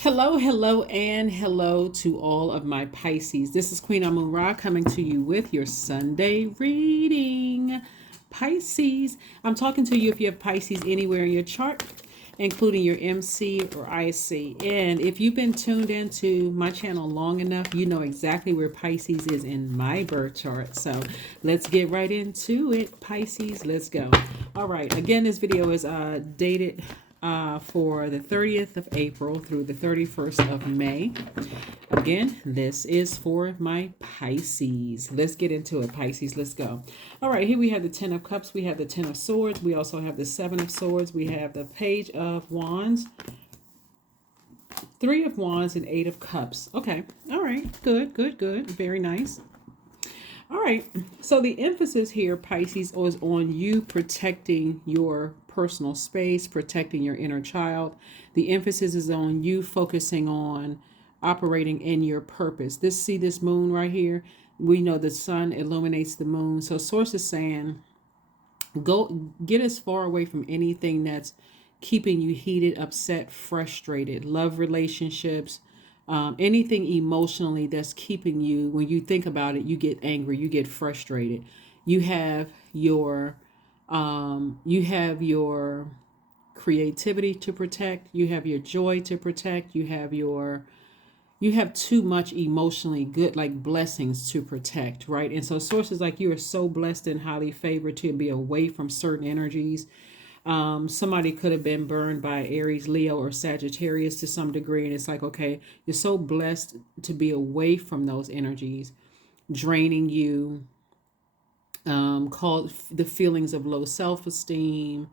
Hello, hello, and hello to all of my Pisces. This is Queen Amun-Ra coming to you with your Sunday reading. Pisces, I'm talking to you if you have Pisces anywhere in your chart, including your MC or IC. And if you've been tuned into my channel long enough, you know exactly where Pisces is in my birth chart. So let's get right into it. Pisces, let's go. All right, again, this video is dated for the 30th of April through the 31st of May. Again, this is for my Pisces. Let's get into it, Pisces. Let's go. All right, here we have the 10 of Cups. We have the 10 of Swords. We also have the 7 of Swords. We have the Page of Wands, 3 of Wands, and 8 of Cups. Okay. All right. Good, good, good. Very nice. All right. So the emphasis here, Pisces, is on you protecting your personal space, protecting your inner child. The emphasis is on you focusing on operating in your purpose. This moon right here, we know the sun illuminates the moon. So source is saying, go get as far away from anything that's keeping you heated, upset, frustrated, love relationships, anything emotionally that's keeping you, when you think about it, you get angry, you get frustrated. You have your creativity to protect, you have your joy to protect, you have too much emotionally good, like blessings to protect, right? And so sources like you are so blessed and highly favored to be away from certain energies. Somebody could have been burned by Aries, Leo, or Sagittarius to some degree. And it's like, okay, you're so blessed to be away from those energies, draining you, called the feelings of low self-esteem.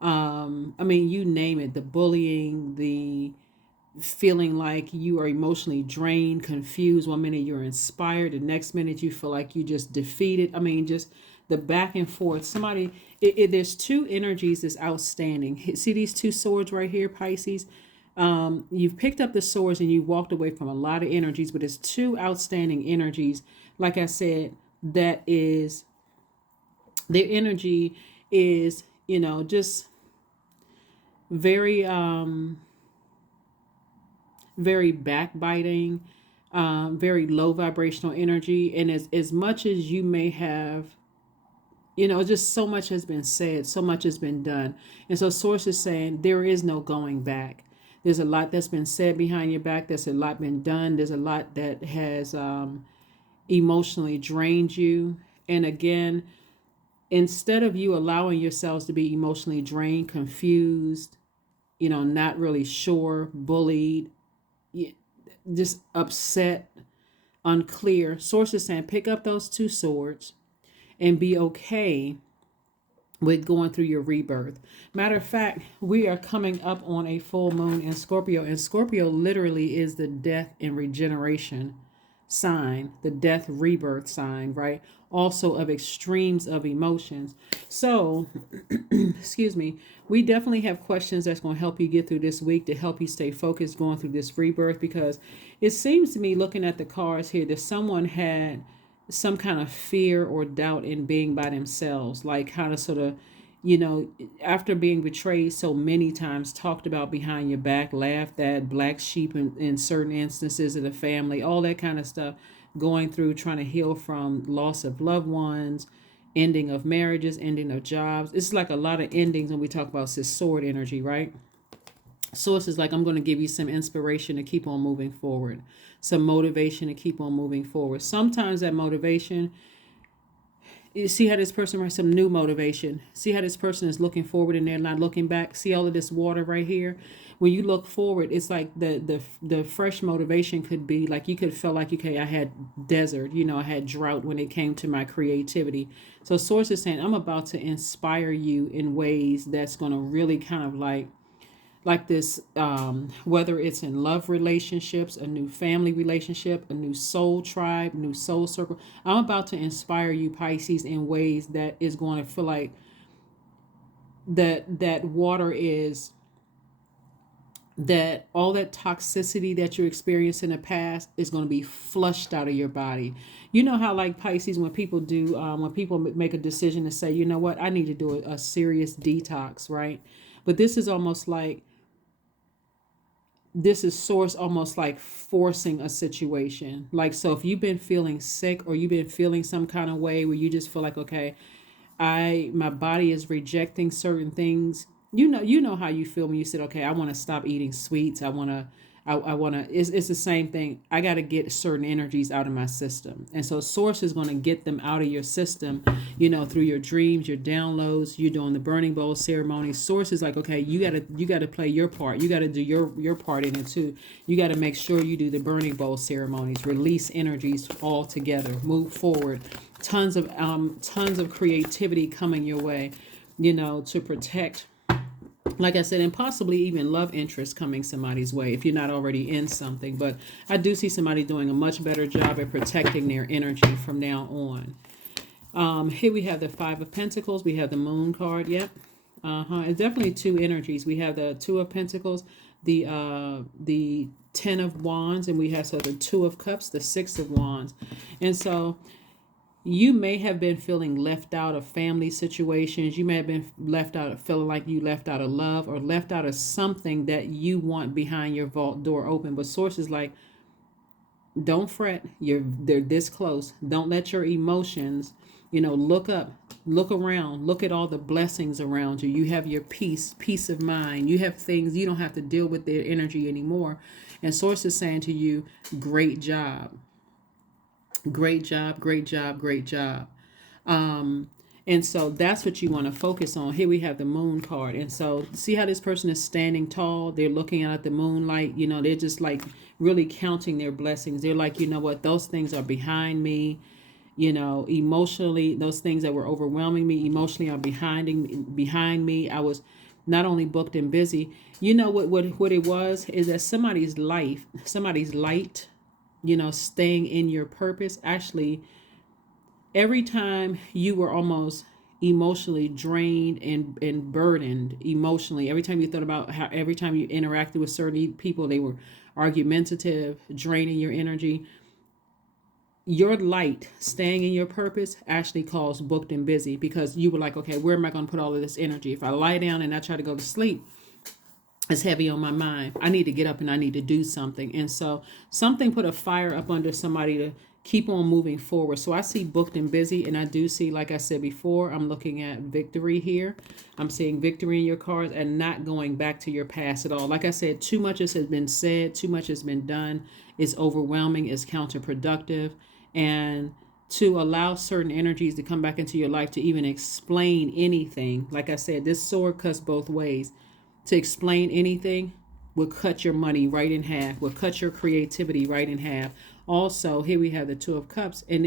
I mean, you name it, the bullying, the feeling like you are emotionally drained, confused. One minute you're inspired, the next minute you feel like you just defeated. I mean, just the back and forth. There's two energies that's outstanding. See these two swords right here, Pisces? You've picked up the swords and you walked away from a lot of energies, but it's two outstanding energies. Like I said, that is, their energy is, just very, very backbiting, very low vibrational energy. And as much as you may have, just so much has been said, so much has been done. And so source is saying there is no going back. There's a lot that's been said behind your back. There's a lot been done. There's a lot that has emotionally drained you. And again, instead of you allowing yourselves to be emotionally drained, confused, not really sure, bullied, just upset, unclear, sources saying pick up those two swords and be okay with going through your rebirth. Matter of fact, we are coming up on a full moon in Scorpio, and Scorpio literally is the death and regeneration sign, the death rebirth sign, right? Also of extremes of emotions. So, excuse me, we definitely have questions that's going to help you get through this week, to help you stay focused going through this rebirth, because it seems to me, looking at the cards here, that someone had some kind of fear or doubt in being by themselves, like kind of sort of, after being betrayed so many times, talked about behind your back, laughed at, black sheep in certain instances of the family, all that kind of stuff, going through trying to heal from loss of loved ones, ending of marriages, ending of jobs. It's like a lot of endings when we talk about this sword energy, right? Sources like, I'm going to give you some inspiration to keep on moving forward, some motivation to keep on moving forward. Sometimes that motivation, you see how this person has some new motivation. See how this person is looking forward and they're not looking back. See all of this water right here. When you look forward, it's like the fresh motivation could be like, you could feel like, okay, I had desert, I had drought when it came to my creativity. So source is saying, I'm about to inspire you in ways that's going to really kind of like this, whether it's in love relationships, a new family relationship, a new soul tribe, new soul circle. I'm about to inspire you, Pisces, in ways that is going to feel like that water is, that all that toxicity that you experienced in the past is going to be flushed out of your body. You know how, like Pisces, when people make a decision to say, you know what, I need to do a serious detox, right? But this is almost like this is source almost like forcing a situation. Like, so if you've been feeling sick or you've been feeling some kind of way where you just feel like, okay, my body is rejecting certain things. You know how you feel when you said, okay, I want to stop eating sweets. I want to, it's the same thing. I got to get certain energies out of my system. And so source is going to get them out of your system, through your dreams, your downloads, you're doing the burning bowl ceremony. Source is like, okay, you got to play your part. You got to do your part in it too. You got to make sure you do the burning bowl ceremonies, release energies all together, move forward. Tons of creativity coming your way, to protect, like I said, and possibly even love interest coming somebody's way if you're not already in something. But I do see somebody doing a much better job at protecting their energy from now on. Here we have the Five of Pentacles. We have the Moon card. Yep. It's definitely two energies. We have the Two of Pentacles, the Ten of Wands, and we have the Two of Cups, the Six of Wands. And so you may have been feeling left out of family situations. You may have been left out of feeling like you left out of love or left out of something that you want behind your vault door open. But source is like, don't fret. They're this close. Don't let your emotions, look up, look around, look at all the blessings around you. You have your peace of mind. You have things, you don't have to deal with their energy anymore. And source is saying to you, great job. Great job, great job, great job. And so that's what you want to focus on. Here we have the Moon card. And so see how this person is standing tall? They're looking out at the moonlight. They're just like really counting their blessings. They're like, you know what? Those things are behind me. Emotionally, those things that were overwhelming me emotionally are behind me. I was not only booked and busy. What it was is that somebody's light, staying in your purpose. Actually, every time you were almost emotionally drained and burdened emotionally, every time you thought about how every time you interacted with certain people, they were argumentative, draining your energy. Your light staying in your purpose actually caused booked and busy, because you were like, okay, where am I going to put all of this energy? If I lie down and I try to go to sleep, it's heavy on my mind. I need to get up and I need to do something. And so something put a fire up under somebody to keep on moving forward. So I see booked and busy, and I do see, like I said before, I'm looking at victory here. I'm seeing victory in your cards and not going back to your past at all. Like I said, too much has been said, too much has been done. It's overwhelming, it's counterproductive. And to allow certain energies to come back into your life to even explain anything, like I said, this sword cuts both ways. To explain anything will cut your money right in half, will cut your creativity right in half. Also, here we have the Two of Cups, and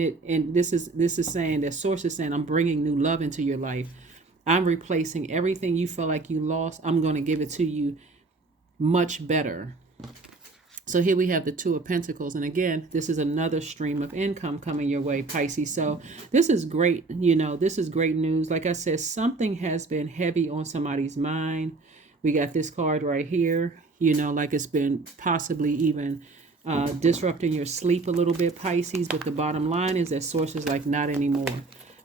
this is saying that source is saying, I'm bringing new love into your life. I'm replacing everything you feel like you lost. I'm going to give it to you much better. So here we have the Two of Pentacles. And again, this is another stream of income coming your way, Pisces. So this is great. This is great news. Like I said, something has been heavy on somebody's mind. We got this card right here, like it's been possibly even disrupting your sleep a little bit, Pisces. But the bottom line is that source is like, not anymore.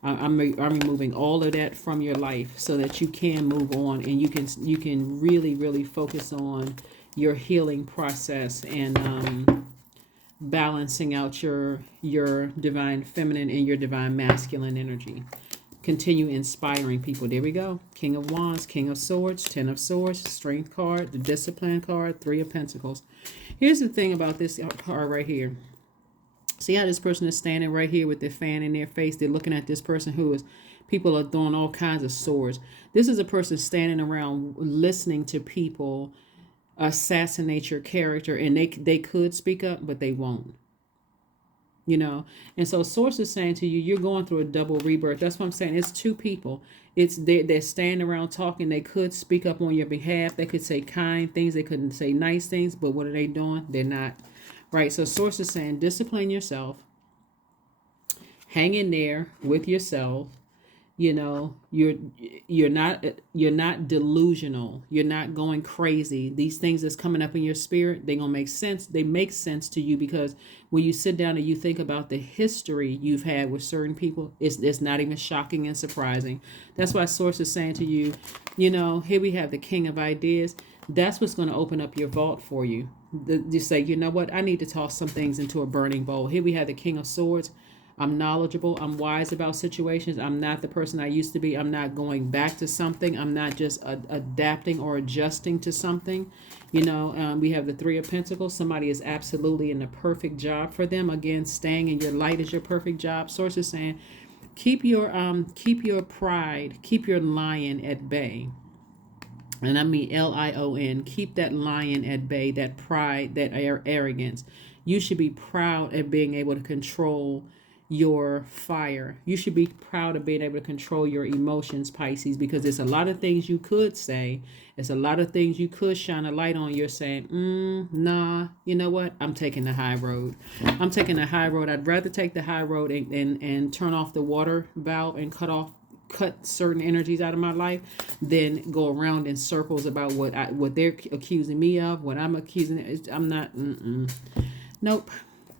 I'm removing all of that from your life so that you can move on and you can really, really focus on your healing process and balancing out your divine feminine and your divine masculine energy. Continue inspiring people. There we go. King of Wands, King of Swords, Ten of Swords, Strength card, the Discipline card, Three of Pentacles. Here's the thing about this card right here. See how this person is standing right here with their fan in their face? They're looking at this person people are throwing all kinds of swords. This is a person standing around listening to people assassinate your character, and they could speak up, but they won't. And so source is saying to you, you're going through a double rebirth. That's what I'm saying. It's two people. They're standing around talking. They could speak up on your behalf. They could say kind things. They couldn't say nice things. But what are they doing? They're not. Right. So source is saying, discipline yourself. Hang in there with yourself. You're not delusional. You're not going crazy. These things that's coming up in your spirit, they're gonna make sense. They make sense to you because when you sit down and you think about the history you've had with certain people, it's not even shocking and surprising. That's why source is saying to you, here we have the King of Ideas. That's what's going to open up your vault for you. You say, you know what, I need to toss some things into a burning bowl. Here we have the King of Swords. I'm knowledgeable. I'm wise about situations. I'm not the person I used to be. I'm not going back to something. I'm not just adapting or adjusting to something. We have the Three of Pentacles. Somebody is absolutely in the perfect job for them. Again, staying in your light is your perfect job. Source is saying, keep your pride, keep your lion at bay. And I mean LION. Keep that lion at bay, that pride, that arrogance. You should be proud of being able to control your fire. You should be proud of being able to control your emotions, Pisces, because there's a lot of things you could say. There's a lot of things you could shine a light on. You're saying, nah, you know what? I'm taking the high road. I'm taking the high road. I'd rather take the high road and turn off the water valve and cut certain energies out of my life than go around in circles about what they're accusing me of, what I'm accusing. I'm not. Nope.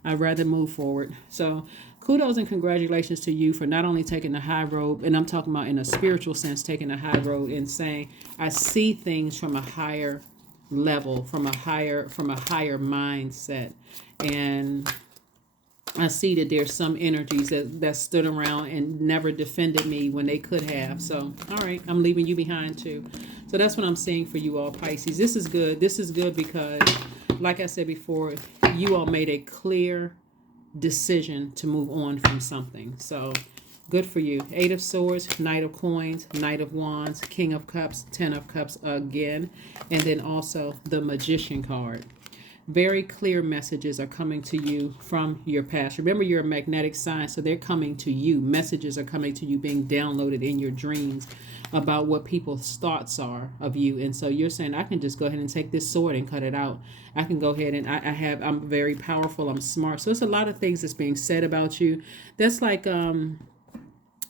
I'd rather move forward. So kudos and congratulations to you for not only taking the high road, and I'm talking about in a spiritual sense, taking the high road and saying, I see things from a higher level, from a higher mindset. And I see that there's some energies that stood around and never defended me when they could have. So, all right, I'm leaving you behind too. So that's what I'm seeing for you all, Pisces. This is good. This is good because, like I said before, you all made a clear decision to move on from something. So good for you. Eight of Swords, Knight of Coins, Knight of Wands, King of Cups, Ten of Cups again, and then also the Magician card. Very clear messages are coming to you from your past. Remember, you're a magnetic sign, so they're coming to you. Messages are coming to you, being downloaded in your dreams about what people's thoughts are of you. And so you're saying, I can just go ahead and take this sword and cut it out. I can go ahead and I'm very powerful. I'm smart. So it's a lot of things that's being said about you. That's like,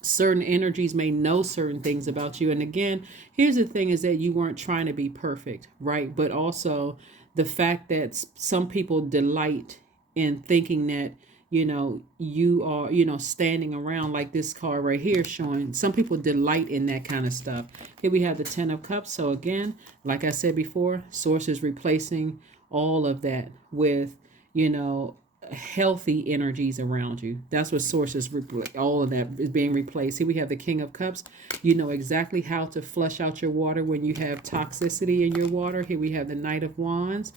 certain energies may know certain things about you. And again, here's the thing is that you weren't trying to be perfect, right? But also the fact that some people delight in thinking that, you are, standing around like this card right here showing. Some people delight in that kind of stuff. Here we have the Ten of Cups. So again, like I said before, Source is replacing all of that with, healthy energies around you. That's what Sources, all of that is being replaced. Here we have the King of Cups. You know exactly how to flush out your water when you have toxicity in your water. Here we have the Knight of Wands.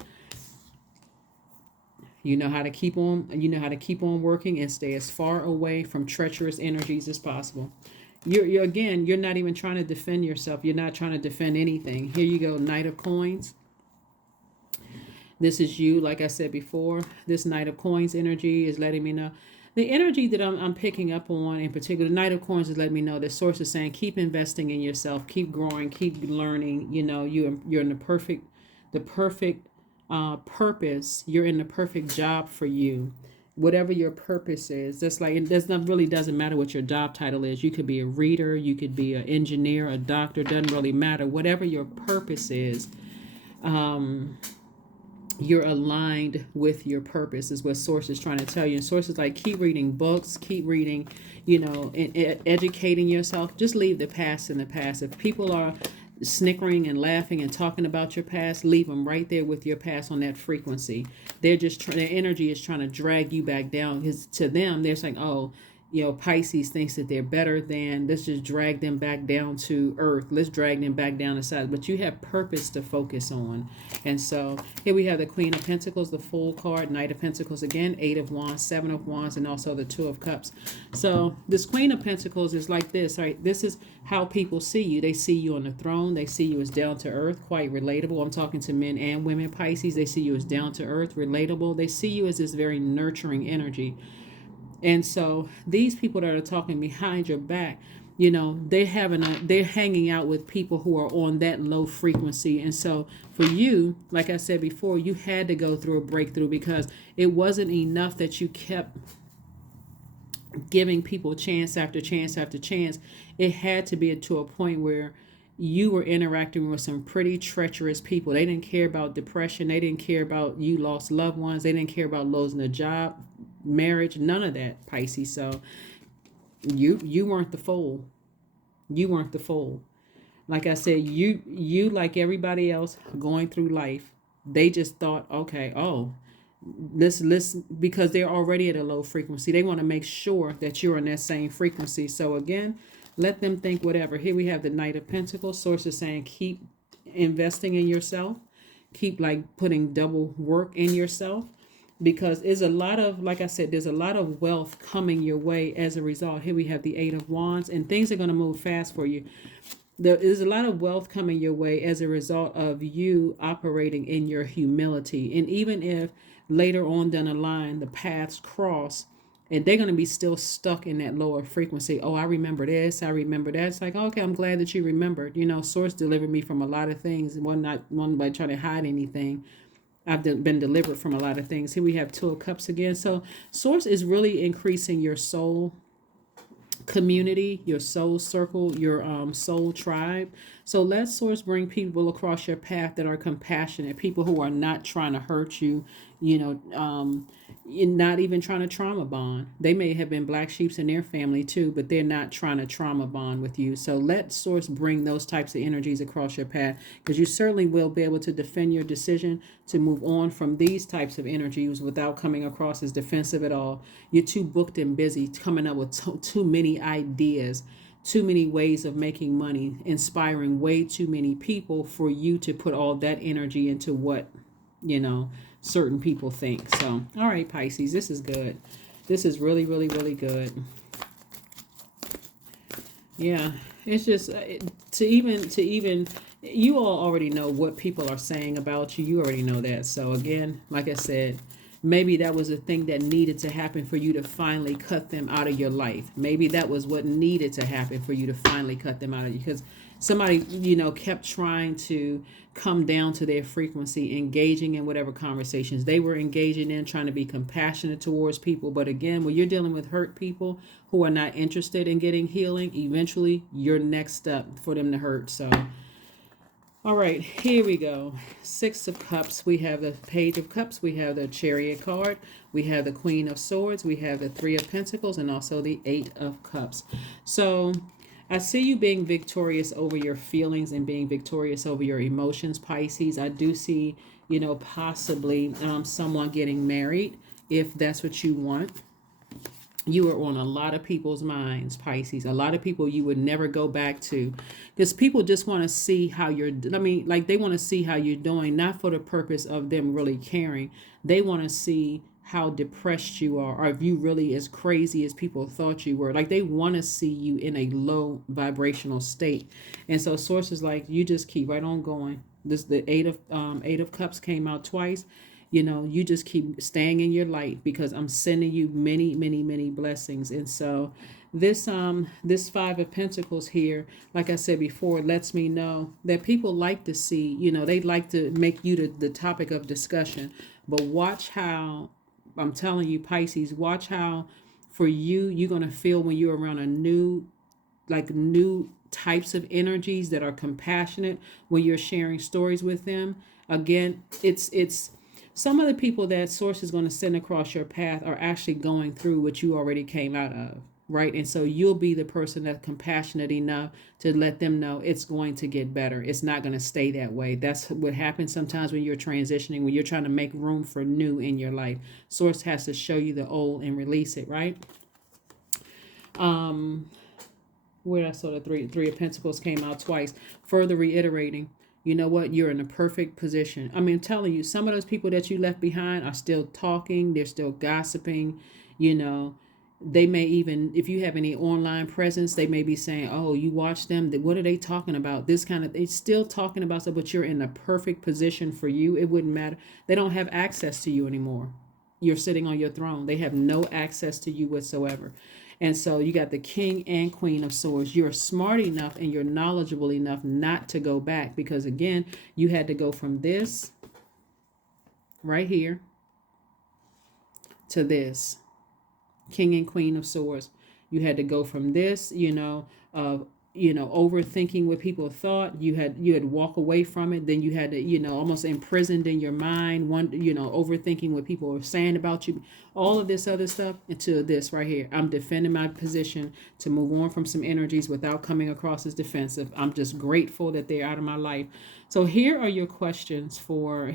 You know how to keep on working and stay as far away from treacherous energies as possible. You're not even trying to defend yourself. You're not trying to defend anything. Here you go, Knight of Coins. This is you, like I said before. This Knight of Coins energy is letting me know. The energy that I'm picking up on in particular, the Knight of Coins is letting me know that Source is saying, keep investing in yourself, keep growing, keep learning. You're in the perfect purpose. You're in the perfect job for you. Whatever your purpose is, that's like, really doesn't matter what your job title is. You could be a reader, you could be an engineer, a doctor, doesn't really matter. Whatever your purpose is, you're aligned with your purpose is what Source is trying to tell you. And Source is like, keep reading books, keep reading, and educating yourself. Just leave the past in the past. If people are snickering and laughing and talking about your past, leave them right there with your past on that frequency. They're just their energy is trying to drag you back down, because to them they're saying, oh, Pisces thinks that they're better than, let's just drag them back down to earth. Let's drag them back down to side. But you have purpose to focus on. And so here we have the Queen of Pentacles, the Fool card, Knight of Pentacles again, Eight of Wands, Seven of Wands, and also the Two of Cups. So this Queen of Pentacles is like this, right? This is how people see you. They see you on the throne. They see you as down to earth, quite relatable. I'm talking to men and women, Pisces. They see you as down to earth, relatable. They see you as this very nurturing energy. And so these people that are talking behind your back, they're hanging out with people who are on that low frequency. And so for you, like I said before, you had to go through a breakthrough, because it wasn't enough that you kept giving people chance after chance after chance. It had to be to a point where you were interacting with some pretty treacherous people. They didn't care about depression. They didn't care about you lost loved ones. They didn't care about losing a job, marriage, none of that, Pisces. So you weren't the fool. You weren't the fool. Like I said, you like everybody else going through life, they just thought, okay, oh, let's listen, because they're already at a low frequency. They want to make sure that you're on that same frequency. So again, let them think whatever. Here we have the Knight of Pentacles. Source is saying keep investing in yourself. Keep like putting double work in yourself, because there's a lot of, like I said, there's a lot of wealth coming your way as a result. Here we have the Eight of Wands, and things are going to move fast for you. There is a lot of wealth coming your way as a result of you operating in your humility. And even if later on down the line the paths cross and they're going to be still stuck in that lower frequency. Oh, I remember this, I remember that. It's like, okay, I'm glad that you remembered. Source delivered me from a lot of things. One by trying to hide anything. I've been delivered from a lot of things. Here we have Two of Cups again. So Source is really increasing your soul community, your soul circle, your soul tribe. So let Source bring people across your path that are compassionate, people who are not trying to hurt you, not even trying to trauma bond. They may have been black sheeps in their family too, but they're not trying to trauma bond with you. So let Source bring those types of energies across your path, because you certainly will be able to defend your decision to move on from these types of energies without coming across as defensive at all. You're too booked and busy coming up with too many ideas, too many ways of making money, inspiring way too many people for you to put all that energy into what, certain people think. So, all right, Pisces, this is good. This is really, really, really good. Yeah, it's just to even you all already know what people are saying about you. You already know that. So again, like I said, maybe that was a thing that needed to happen for you to finally cut them out of your life. Maybe that was what needed to happen for you to finally cut them out of you, because somebody, kept trying to come down to their frequency, engaging in whatever conversations they were engaging in, trying to be compassionate towards people. But again, when you're dealing with hurt people who are not interested in getting healing, eventually you're next up for them to hurt. So, all right, here we go. Six of Cups. We have the Page of Cups. We have the Chariot card. We have the Queen of Swords. We have the Three of Pentacles, and also the Eight of Cups. So I see you being victorious over your feelings and being victorious over your emotions, Pisces. I do see, possibly someone getting married, if that's what you want. You are on a lot of people's minds, Pisces. A lot of people you would never go back to, because people just want to see how you're, they want to see how you're doing, not for the purpose of them really caring. They want to see how depressed you are, or if you really as crazy as people thought you were. Like, they want to see you in a low vibrational state. And so sources like, you just keep right on going. The Eight of Cups came out twice. You just keep staying in your light, because I'm sending you many, many, many blessings. And so this Five of Pentacles here, like I said before, lets me know that people like to see, they like to make you the topic of discussion. But watch how, I'm telling you, Pisces, watch how for you're going to feel when you're around a new types of energies that are compassionate, when you're sharing stories with them. Again, it's some of the people that Source is going to send across your path are actually going through what you already came out of, right? And so you'll be the person that's compassionate enough to let them know it's going to get better. It's not going to stay that way. That's what happens sometimes when you're transitioning, when you're trying to make room for new in your life. Source has to show you the old and release it, right? Where I saw the three of Pentacles came out twice, further reiterating, you know what, you're in a perfect position. I'm telling you, some of those people that you left behind are still talking, they're still gossiping. They may even, if you have any online presence, they may be saying, oh, you watch them, what are they talking about? This kind of, they're still talking about stuff, but you're in a perfect position for you. It wouldn't matter. They don't have access to you anymore. You're sitting on your throne. They have no access to you whatsoever. And so you got the King and Queen of Swords. You're smart enough and you're knowledgeable enough not to go back, because again, you had to go from this right here to this. King and Queen of Swords. You had to go from this, overthinking what people thought. You had walk away from it, then you had to, almost imprisoned in your mind, one, overthinking what people were saying about you, all of this other stuff, into this right here. I'm defending my position to move on from some energies without coming across as defensive. I'm just grateful that they're out of my life. So here are your questions for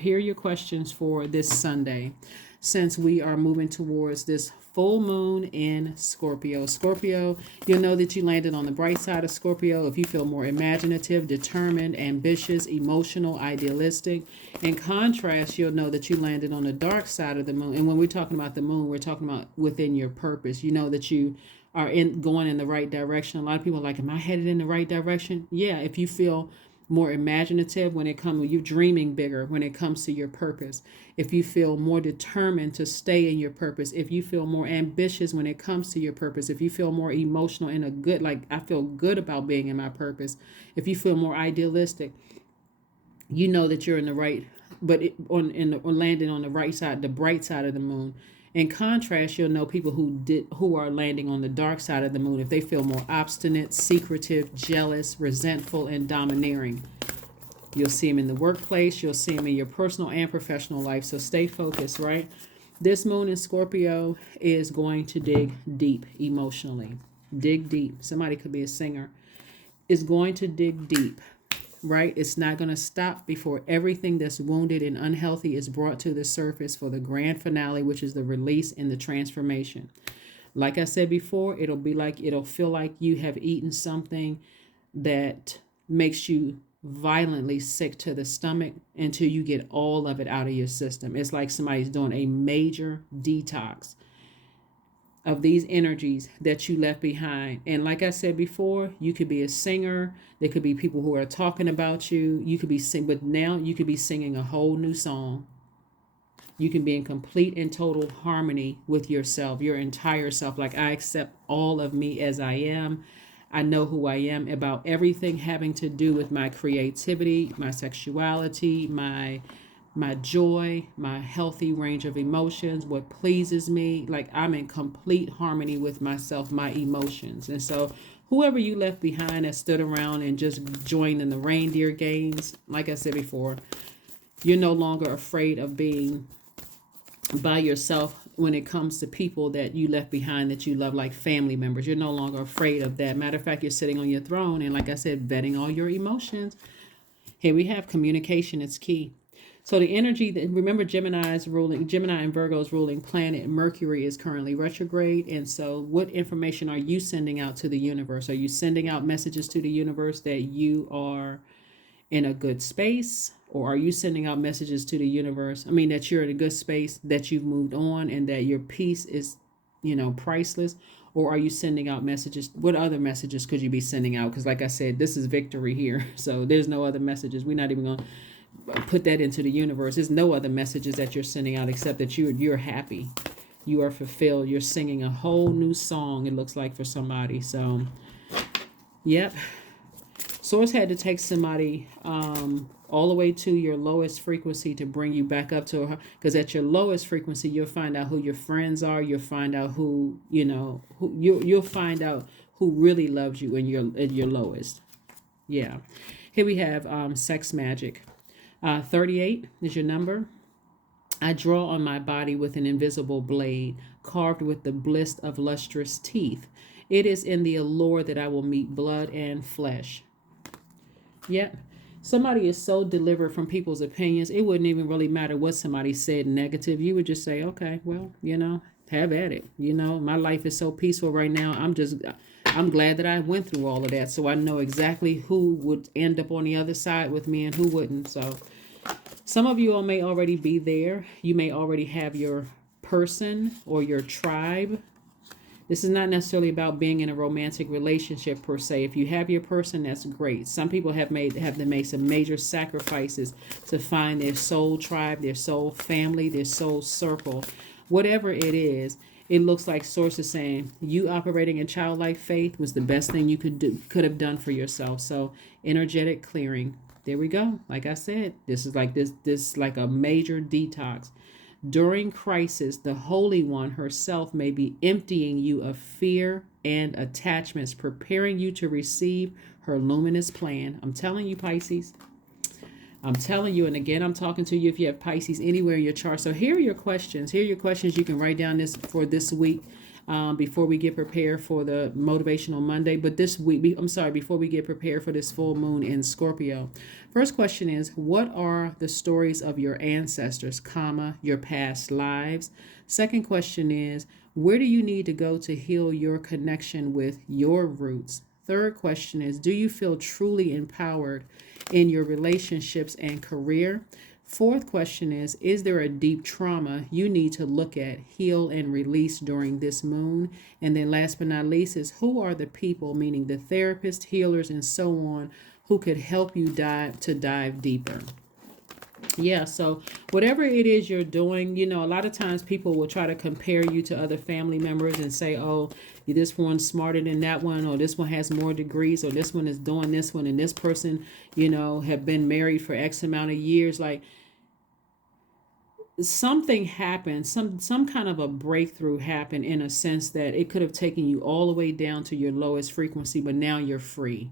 this Sunday, since we are moving towards this full moon in Scorpio. Scorpio, you'll know that you landed on the bright side of Scorpio if you feel more imaginative, determined, ambitious, emotional, idealistic. In contrast, you'll know that you landed on the dark side of the moon. And when we're talking about the moon, we're talking about within your purpose. You know that you are going in the right direction. A lot of people are like, am I headed in the right direction? Yeah, if you feel more imaginative when you're dreaming bigger when it comes to your purpose, if you feel more determined to stay in your purpose, if you feel more ambitious when it comes to your purpose, if you feel more emotional in a good, like I feel good about being in my purpose, if you feel more idealistic, you know that you're in the right, but landing on the right side, the bright side of the moon. In contrast, you'll know people who are landing on the dark side of the moon if they feel more obstinate, secretive, jealous, resentful, and domineering. You'll see them in the workplace. You'll see them in your personal and professional life. So stay focused, right? This moon in Scorpio is going to dig deep emotionally. Dig deep. Somebody could be a singer. Is going to dig deep. Right? It's not going to stop before everything that's wounded and unhealthy is brought to the surface for the grand finale, which is the release and the transformation. Like I said before, it'll feel like you have eaten something that makes you violently sick to the stomach until you get all of it out of your system. It's like somebody's doing a major detox of these energies that you left behind. And like I said before, you could be a singer. There could be people who are talking about you. You could be but now you could be singing a whole new song. You can be in complete and total harmony with yourself, your entire self. Like, I accept all of me as I am. I know who I am, about everything having to do with my creativity, my sexuality, my joy, my healthy range of emotions, what pleases me. Like, I'm in complete harmony with myself, my emotions. And so whoever you left behind that stood around and just joined in the reindeer games, like I said before, you're no longer afraid of being by yourself when it comes to people that you left behind that you love, like family members. You're no longer afraid of that. Matter of fact, you're sitting on your throne and, like I said, vetting all your emotions. Here we have communication. It's key. So the energy that, remember, Gemini and Virgo's ruling planet, Mercury, is currently retrograde. And so what information are you sending out to the universe? Are you sending out messages to the universe that you are in a good space? Or are you sending out messages to the universe? That you're in a good space, that you've moved on, and that your peace is, priceless. Or are you sending out messages? What other messages could you be sending out? Because like I said, this is victory here. So there's no other messages. We're not even going to put that into the universe. There's no other messages that you're sending out except that you're happy. You are fulfilled. You're singing a whole new song, it looks like, for somebody. So, yep. Source had to take somebody all the way to your lowest frequency to bring you back up to her. Because at your lowest frequency, you'll find out who your friends are. You'll find out you'll find out who really loves you at your lowest. Yeah. Here we have sex magic. 38 is your number. I draw on my body with an invisible blade, carved with the bliss of lustrous teeth. It is in the allure that I will meet blood and flesh. Yep. Somebody is so delivered from people's opinions, it wouldn't even really matter what somebody said negative. You would just say, okay, well, have at it. My life is so peaceful right now. I'm glad that I went through all of that. So I know exactly who would end up on the other side with me and who wouldn't. So some of you all may already be there. You may already have your person or your tribe. This is not necessarily about being in a romantic relationship per se. If you have your person, that's great. Some people have to make some major sacrifices to find their soul tribe, their soul family, their soul circle. Whatever it is, it looks like Source is saying you operating in childlike faith was the best thing you could have done for yourself. So energetic clearing. There we go. Like I said, this is like a major detox. During crisis, the Holy One herself may be emptying you of fear, and attachments, preparing you to receive her luminous plan. I'm telling you, Pisces. I'm telling you, and again, I'm talking to you if you have Pisces anywhere in your chart. So here are your questions. Here are your questions you can write down this for this week before we get prepared for the Motivational Monday. But this week, I'm sorry, before we get prepared for this full moon in Scorpio. First question is, what are the stories of your ancestors, comma, your past lives? Second question is, where do you need to go to heal your connection with your roots? Third question is, do you feel truly empowered in your relationships and career? Fourth question is there a deep trauma you need to look at, heal, and release during this moon? And then last but not least is, who are the people, meaning the therapists, healers, and so on, who could help you dive deeper? Yeah, so whatever it is you're doing, a lot of times people will try to compare you to other family members and say, oh, this one's smarter than that one, or this one has more degrees, or this one is doing this one, and this person, have been married for X amount of years. Like, something happened, some kind of a breakthrough happened, in a sense that it could have taken you all the way down to your lowest frequency, but now you're free.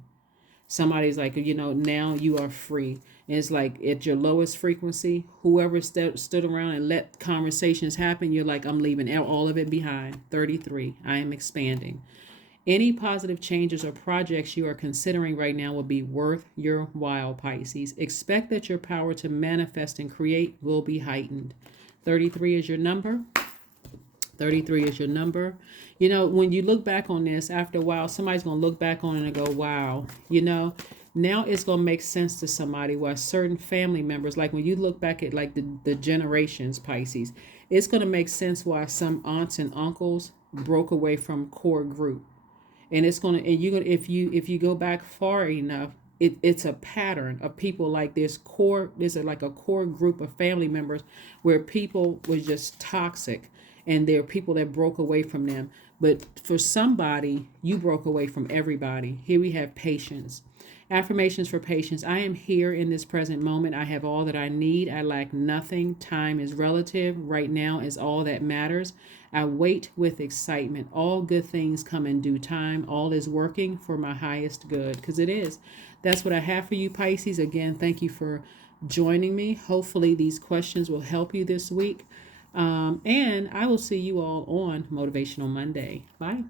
Somebody's like, now you are free. And it's like, at your lowest frequency, whoever stood around and let conversations happen, you're like, I'm leaving all of it behind. 33, I am expanding. Any positive changes or projects you are considering right now will be worth your while, Pisces. Expect that your power to manifest and create will be heightened. 33 is your number. 33 is your number. When you look back on this, after a while, somebody's going to look back on it and go, wow, now it's going to make sense to somebody why certain family members, like when you look back at like the generations, Pisces, it's going to make sense why some aunts and uncles broke away from core group. And it's going to, and you're going to, if you go back far enough, it's a pattern of people, like there's like a core group of family members where people was just toxic, and there are people that broke away from them. But for somebody, you broke away from everybody. Here we have patience. Affirmations for patience. I am here in this present moment. I have all that I need. I lack nothing. Time is relative. Right now is all that matters. I wait with excitement. All good things come in due time. All is working for my highest good, because it is. That's what I have for you, Pisces. Again, thank you for joining me. Hopefully these questions will help you this week. And I will see you all on Motivational Monday. Bye.